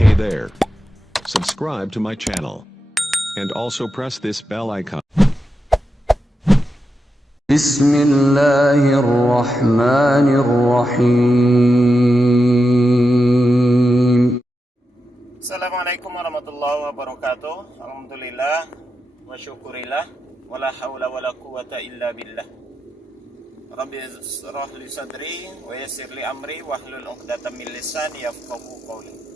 Hey there. Subscribe to my channel. And also press this bell icon. Bismillahirrahmanirrahim. Assalamualaikum warahmatullahi wabarakatuh. Alhamdulillah wa syukurillah wala haula wala quwata illa billah. Rabbi israh li sadri wa yassir li amri wahlul 'uqdatam min lisani yafqahu qawli.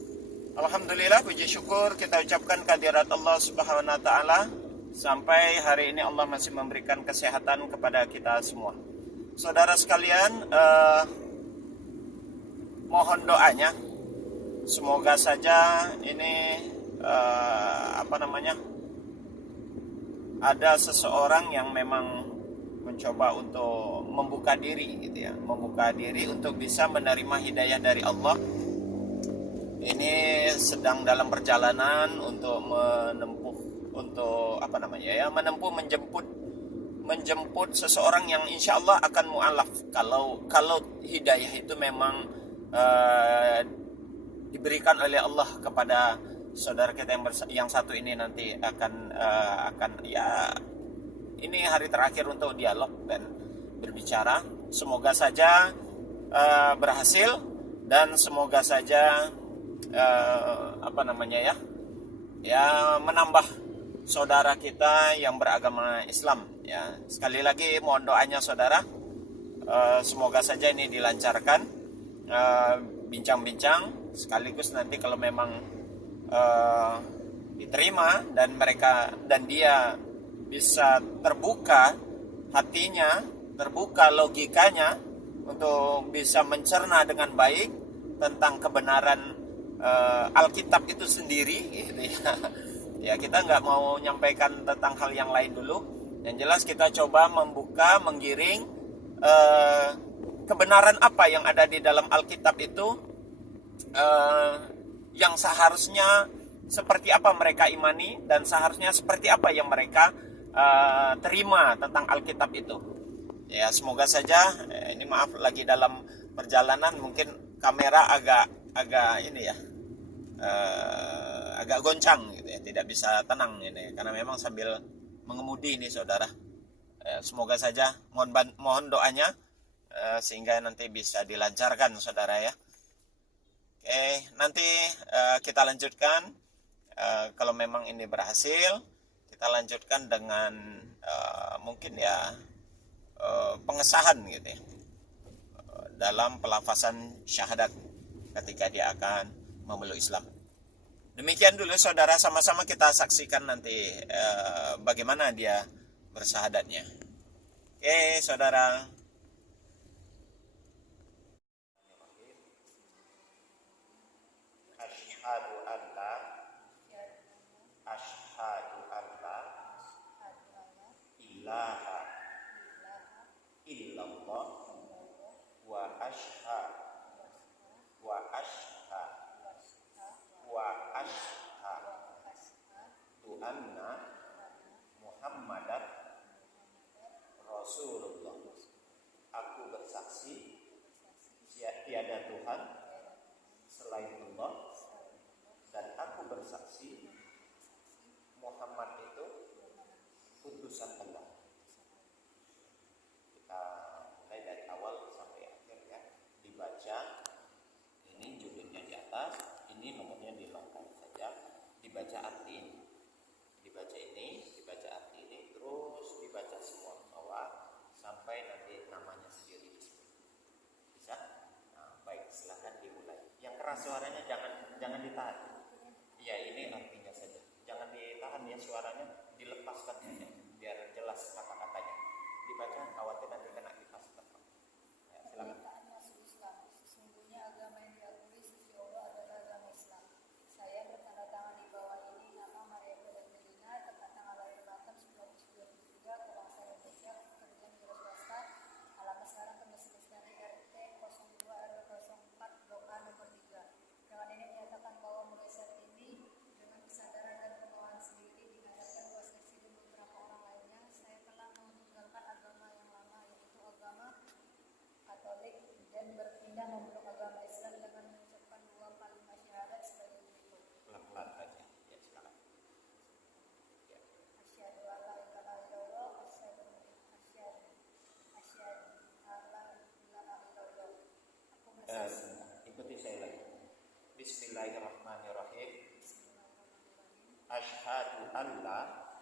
Alhamdulillah, puji syukur kita ucapkan kehadirat Allah Subhanahu wa taala. Sampai hari ini Allah masih memberikan kesehatan kepada kita semua. Saudara sekalian, mohon doanya. Semoga saja ini ada seseorang yang memang mencoba untuk membuka diri gitu ya, membuka diri untuk bisa menerima hidayah dari Allah. Ini sedang dalam perjalanan untuk menjemput seseorang yang insya Allah akan mu'alaf kalau hidayah itu memang diberikan oleh Allah kepada saudara kita yang satu ini. Nanti akan ya, ini hari terakhir untuk dialog dan berbicara. Semoga saja berhasil dan semoga saja menambah saudara kita yang beragama Islam ya. Sekali lagi mohon doanya saudara, semoga saja ini dilancarkan bincang-bincang, sekaligus nanti kalau memang diterima dan dia bisa terbuka hatinya, terbuka logikanya untuk bisa mencerna dengan baik tentang kebenaran Alkitab itu sendiri gitu ya. Ya, kita nggak mau menyampaikan tentang hal yang lain dulu. Yang jelas kita coba membuka, menggiring kebenaran apa yang ada di dalam Alkitab itu, yang seharusnya seperti apa mereka imani dan seharusnya seperti apa yang mereka terima tentang Alkitab itu. Ya, semoga saja ini, maaf lagi dalam perjalanan, mungkin kamera agak ini ya, agak goncang gitu ya, tidak bisa tenang ini karena memang sambil mengemudi ini saudara. Semoga saja mohon doanya sehingga nanti bisa dilancarkan saudara ya. Oke, nanti kita lanjutkan, kalau memang ini berhasil, kita lanjutkan dengan mungkin ya pengesahan gitu ya, dalam pelafazan syahadat ketika dia akan memeluk Islam. Demikian dulu saudara, sama-sama kita saksikan nanti bagaimana dia bersyahadatnya. Oke saudara. Asyhadu an la ilaha illallah wa ashhadu anna Muhammadan Rasulullah. Aku bersaksi tiada Tuhan selain Allah, dan aku bersaksi Muhammad itu utusan Allah. Kita mulai dari awal sampai akhir ya, dibaca. Ini judulnya di atas, ini nomornya dilengkapi saja, dibaca arti ini, dibaca ini, dibaca arti ini, terus dibaca semua bawah sampai nanti namanya sendiri disebut. Bisa? Nah, baik, silakan dimulai. Yang keras suaranya jangan ditahan. Ya, ini artinya saja. Jangan ditahan ya suaranya, dilepaskan saja biar jelas kata-katanya. Dibaca, khawatir nanti kena kipas tepat. Ya, silakan. Sesungguhnya agama yang diakui sisi Allah adalah agama Islam. Saya bertanda tangan di bawah ini nama Maria Fernandina, tempat tanggal lahir Batam 1923, kebangsaan Indonesia, pekerjaan wira swasta, alamat sekarang Temes Lestari, RT 02 RW 04 Blok A nomor 3. Dengan ini menyatakan bahwa mulai saat ini dengan kesadaran dan kemauan sendiri dihadapkan luas sisi dan beberapa orang lainnya, saya telah meninggalkan agama yang lama, yaitu agama Katolik, dan berpindah memeluk agama Islam dengan mengucapkan dua kalimat syahadat sebagai berikut. alla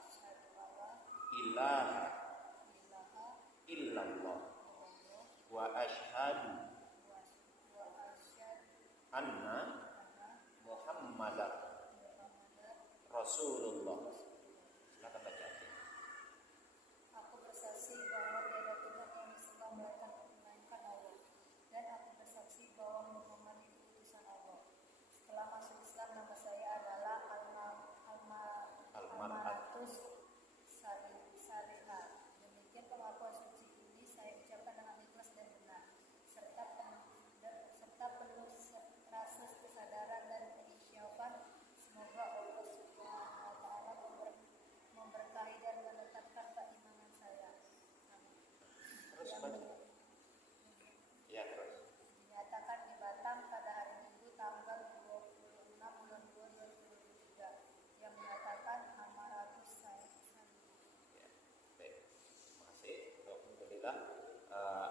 asyhadu alla ilaha ilaha illallah illallah wa asyhadu wa asyhadu anna anna Muhammadar Muhammadar Rasulullah. Silakan baca. Aku bersaksi bahwa tiada Tuhan yang disembah melainkan Allah, dan aku bersaksi bahwa Muhammad itu utusan Allah. Setelah masuk Islam, nama saya adalah Almaratus Sariha. Demikian pengakuan suci ini saya ucapkan dengan ikhlas dan benar, serta penuh rasa kesadaran dan keinsyafan. Semoga Allah Subhanahu wa taala memberkahi dan menetapkan keimanan saya. Amin. Terus baca. Ya, terus. Dinyatakan di Batam pada hari Minggu tanggal 26 bulan 2 2023 yang menyatakan Amaratus Sariha. Ya, baik. Makasih. Alhamdulillah.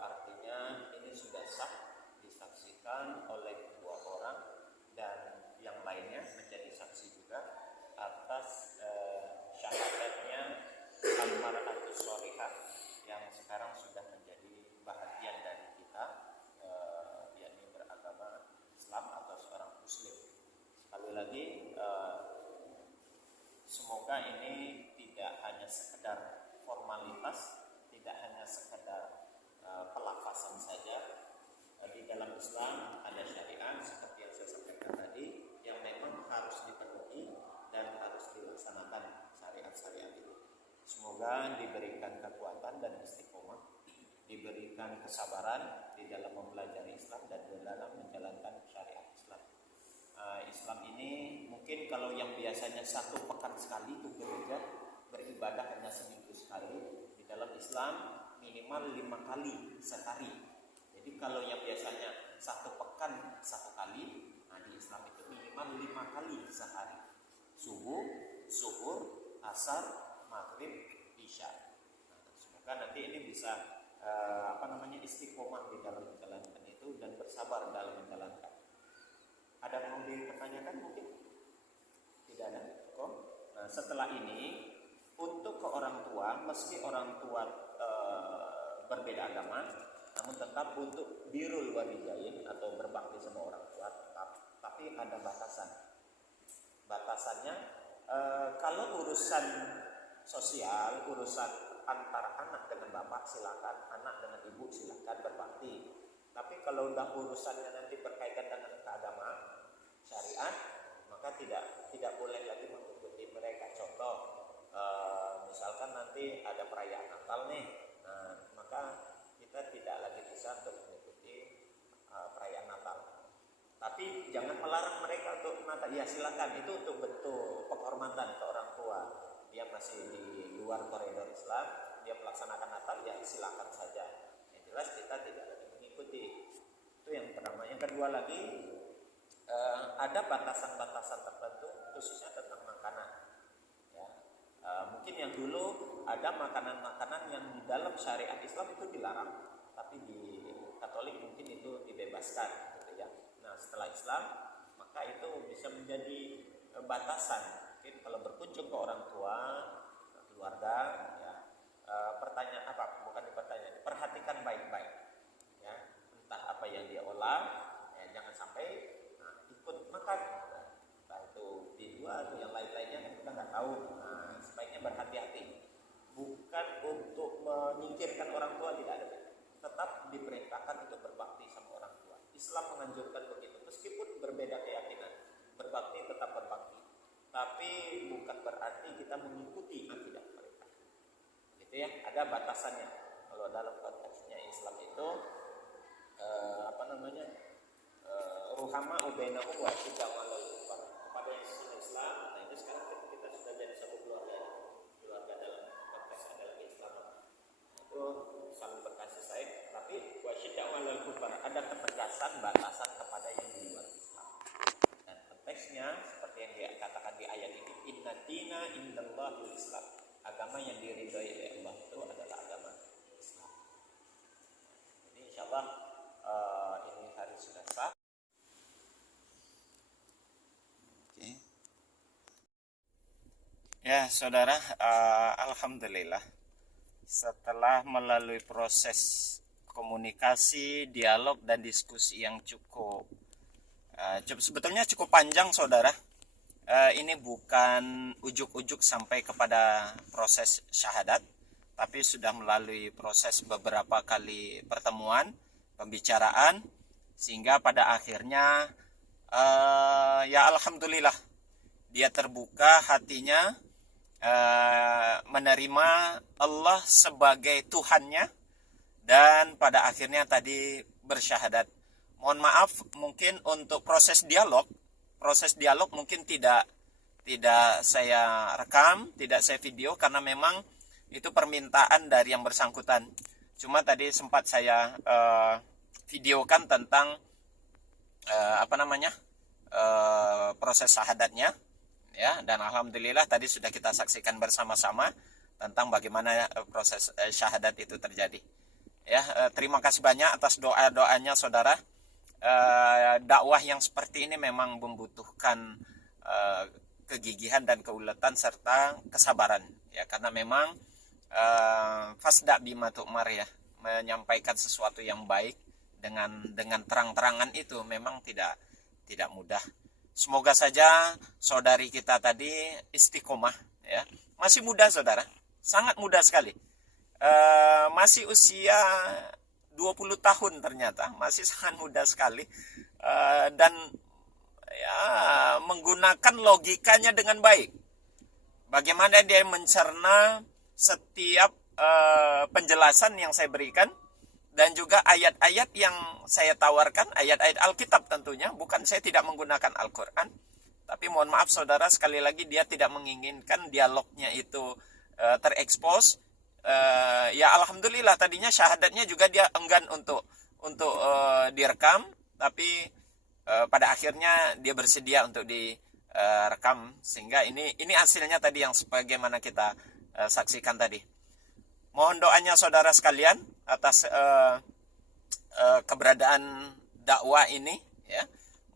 Artinya ini sudah sah disaksikan oleh dua orang dan yang lainnya menjadi saksi juga atas syahadatnya Al-Mar'atus Sholihah yang sekarang sudah menjadi bahagian dari kita, yakni beragama Islam atau seorang Muslim. Sekali lagi, semoga ini tidak hanya sekedar formalitas, tidak hanya sekedar pelafasan saja. Di dalam Islam ada syariat seperti yang saya sampaikan tadi yang memang harus dipenuhi dan harus dilaksanakan syariat-syariat itu. Semoga diberikan kekuatan dan istiqomah, diberikan kesabaran di dalam mempelajari Islam dan di dalam menjalankan syariat Islam. Islam ini mungkin kalau yang biasanya 1 pekan sekali ke gereja beribadah hanya seminggu sekali, di dalam Islam minimal 5 kali sehari. Jadi kalau yang biasanya 1 pekan 1 kali, nah di Islam itu minimal 5 kali sehari. Subuh, zuhur, asar, maghrib, isya. Nah, semoga nanti ini bisa istiqomah di dalam menjalankan itu dan bersabar dalam menjalankan. Ada yang mau dipertanyakan mungkin? Tidak ada? Kok? Nah, setelah ini untuk ke orang tua, meski orang tua berbeda agama, namun tetap untuk birrul walidain atau berbakti sama orang tua tetap, tapi ada batasan. Batasannya kalau urusan sosial, urusan antara anak dengan bapak silakan, anak dengan ibu silakan berbakti. Tapi kalau udah urusannya nanti berkaitan dengan keagamaan, syariat, maka tidak boleh lagi mengikuti mereka. Contoh, misalkan nanti ada perayaan Natal nih, nah, maka kita tidak lagi bisa untuk mengikuti perayaan Natal. Tapi jangan melarang mereka untuk Natal. Ya silakan, itu untuk bentuk penghormatan ke orang tua. Dia masih di luar koridor Islam, dia melaksanakan Natal, ya silakan saja. Yang jelas kita tidak lagi mengikuti. Itu yang pertama. Yang kedua lagi, ada batasan-batasan tertentu khususnya tentang makanan. Ya, mungkin yang dulu ada makanan-makanan yang di dalam syariat Islam itu dilarang, tapi di Katolik mungkin itu dibebaskan, gitu ya. Nah, setelah Islam maka itu bisa menjadi batasan. Mungkin kalau berkunjung ke orang tua, keluarga, ya, diperhatikan baik-baik, ya, entah apa yang dia olah, ya, jangan sampai ikut makan, entah itu di luar, yang lain-lainnya kan kita nggak tahu. Nah, sebaiknya berhati-hati, bukan untuk menyingkirkan orang tua, tidak ada, tetap diperintahkan untuk berbakti sama orang tua. Islam menganjurkan begitu, meskipun berbeda keyakinan, berbakti tetap berbakti. Tapi bukan berarti kita mengikuti akidah mereka. Gitu ya, ada batasannya. Kalau dalam konteksnya Islam itu ruhama ubainahum wa syiddatul kufar. Kepada yang sesama Islam, nah itu sekarang kita sudah jadi satu keluarga. Keluarga dalam konteks adalah Islam. Itu saling berkasih sayang, tapi wa syiddatul kufar, ada ketegasan batasan kepada yang di luar Islam. Dan konteksnya seperti yang dia katakan di ayat ini, inna dina indallahil Islam. Agama yang diridhai oleh Allah itu adalah agama Islam. Jadi insyaallah ini hari sudah sah. Oke. Ya, saudara, alhamdulillah setelah melalui proses komunikasi, dialog dan diskusi yang cukup sebetulnya cukup panjang, saudara. Ini bukan ujuk-ujuk sampai kepada proses syahadat, tapi sudah melalui proses beberapa kali pertemuan, pembicaraan, sehingga pada akhirnya ya alhamdulillah dia terbuka hatinya, menerima Allah sebagai Tuhannya, dan pada akhirnya tadi bersyahadat. Mohon maaf mungkin untuk proses dialog mungkin tidak saya rekam, tidak saya video, karena memang itu permintaan dari yang bersangkutan. Cuma tadi sempat saya videokan tentang proses syahadatnya, ya, dan alhamdulillah tadi sudah kita saksikan bersama-sama tentang bagaimana proses syahadat itu terjadi. Ya, terima kasih banyak atas doa-doanya, saudara. Dakwah yang seperti ini memang membutuhkan kegigihan dan keuletan serta kesabaran, ya, karena memang fasda bima tu'mar, ya, menyampaikan sesuatu yang baik dengan terang-terangan itu memang tidak mudah. Semoga saja saudari kita tadi istiqomah, ya. Masih muda, saudara, sangat muda sekali, masih usia 20 tahun ternyata, masih sangat muda sekali, dan ya menggunakan logikanya dengan baik. Bagaimana dia mencerna setiap penjelasan yang saya berikan, dan juga ayat-ayat yang saya tawarkan, ayat-ayat Alkitab tentunya, bukan, saya tidak menggunakan Al-Quran. Tapi mohon maaf, saudara, sekali lagi dia tidak menginginkan dialognya itu terekspos. Ya alhamdulillah tadinya syahadatnya juga dia enggan untuk direkam, tapi pada akhirnya dia bersedia untuk direkam, sehingga ini hasilnya tadi yang sebagaimana kita saksikan tadi. Mohon doanya saudara sekalian atas keberadaan dakwah ini, ya.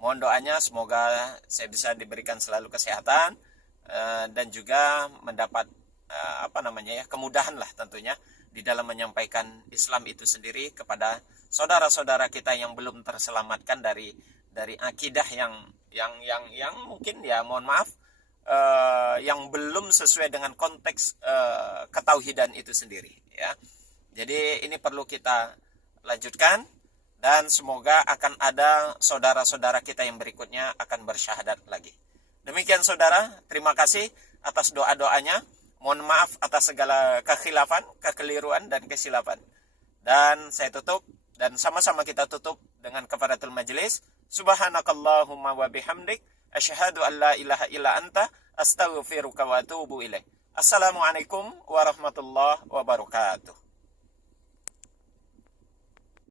Mohon doanya semoga saya bisa diberikan selalu kesehatan, dan juga mendapat kemudahan lah tentunya di dalam menyampaikan Islam itu sendiri kepada saudara-saudara kita yang belum terselamatkan dari akidah yang mungkin, ya mohon maaf, yang belum sesuai dengan konteks ketauhidan itu sendiri, ya. Jadi ini perlu kita lanjutkan, dan semoga akan ada saudara-saudara kita yang berikutnya akan bersyahadat lagi. Demikian, saudara, terima kasih atas doa-doanya. Mohon maaf atas segala kekhilafan, kekeliruan, dan kesilapan. Dan saya tutup, dan sama-sama kita tutup dengan kafaratul majlis. Subhanakallahumma wa bihamdik, asyhadu an la ilaha illa anta, astaghfiruka wa atubu ilaik. Assalamualaikum warahmatullahi wabarakatuh.